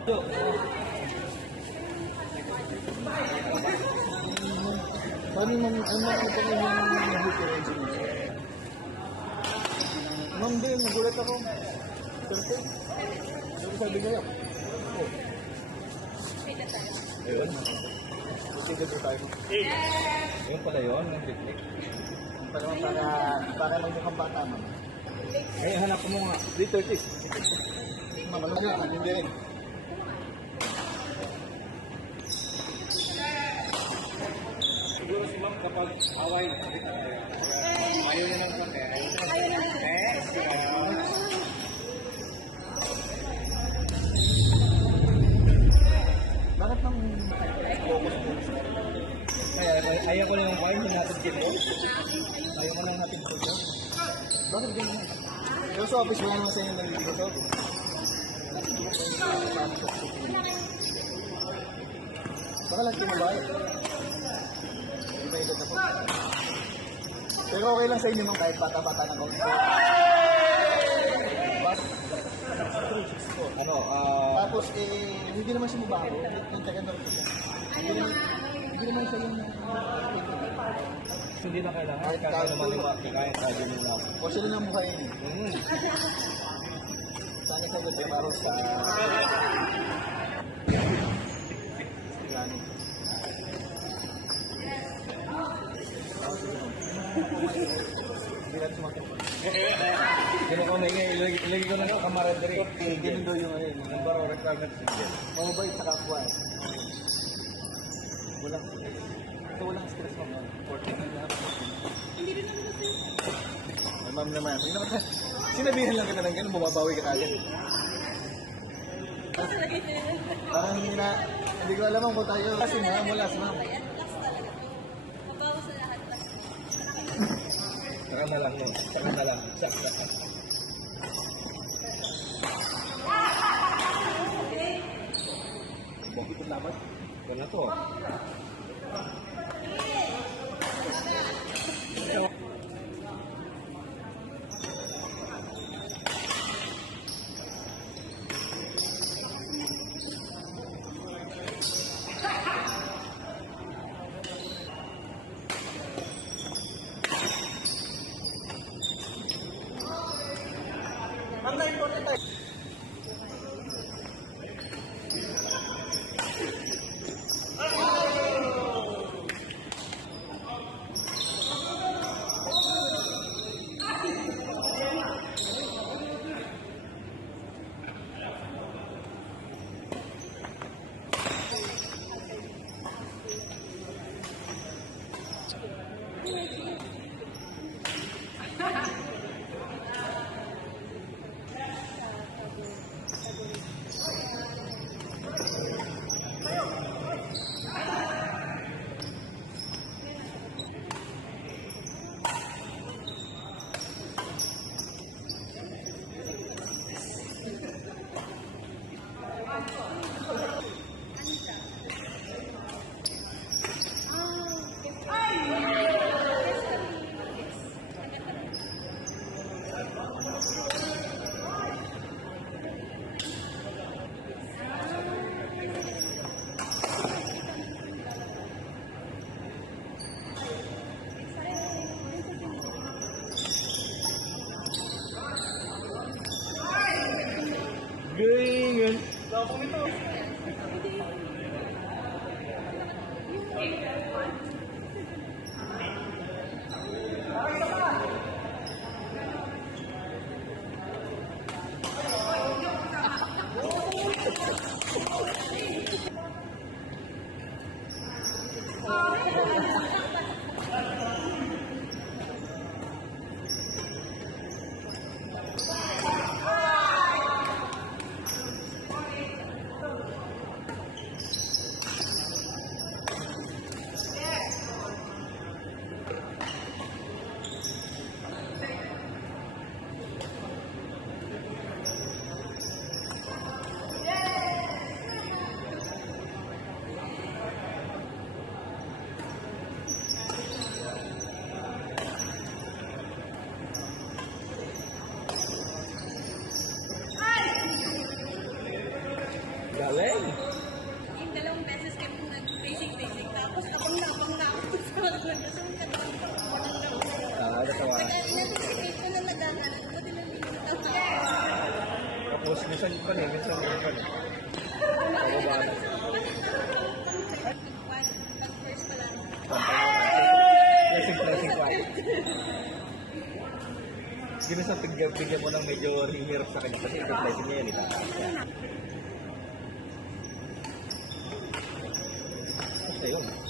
Paano ma'am, ano pa kayo yung difference mo? Ma'am, din, nagulat ako. Serte? Ano sabi kayo? Oo. Ayun. Sige po tayo. Ayun pala yun, yung picnic. Para lang mukhang bata, ma'am. Ay, hanap mo nga. 3:30. Ma'am, alam niya, hindi rin. Siguro si ma'am kapag away, ayaw na lang kami. Ayaw na lang. Bakit nang ayaw ko lang kain, hindi natin dito. Ayaw ko lang natin dito. Bakit ganyan? Pero sa office, wala naman sa inyo lang dito. Baka lang kinabay. Pero okay lang sa inyo nung kahit bata-bata na kaunti. Ano, tapos hindi naman siya mabaho. Nagtagan na rin siya. Hindi naman siya yung hindi na kailangan. Kahit naman kaya tayo nila. O sila ng mukha yun. Sana sa gabi para sa Gino ko na ilagay ko na ng kamaradari. Ganun daw yung ayun. Yung baro requirement single. Mababait sa kapwa. Walang stress mo. 14 na. Hindi rin naman kasi. Ay ma'am naman. Sinabihan lang kita ng ganun, bumabawi ka agad. Parang hindi ko alam kung tayo. Kasi ma'am, wala si ma'am. Saka na lang yun. Saka na lang. Bakit ito laban? Wala to. Ang na-important tayo. Ganyan. Galing. Yung dalawang beses kayo kung nag-basic, tapos abang na ako sa mga gusto yung katawan ko. Natawa. In-anticipate ko na nagagalan ko, din ang Tapos minsan pa rin, minsan pa rin. Pababa na. Pag-first pa lang. Blessing pa. Sino sa bigyan mo ng medyo hirap sa kanya kasi ito blessing niya yan, itaas niya. Ayun.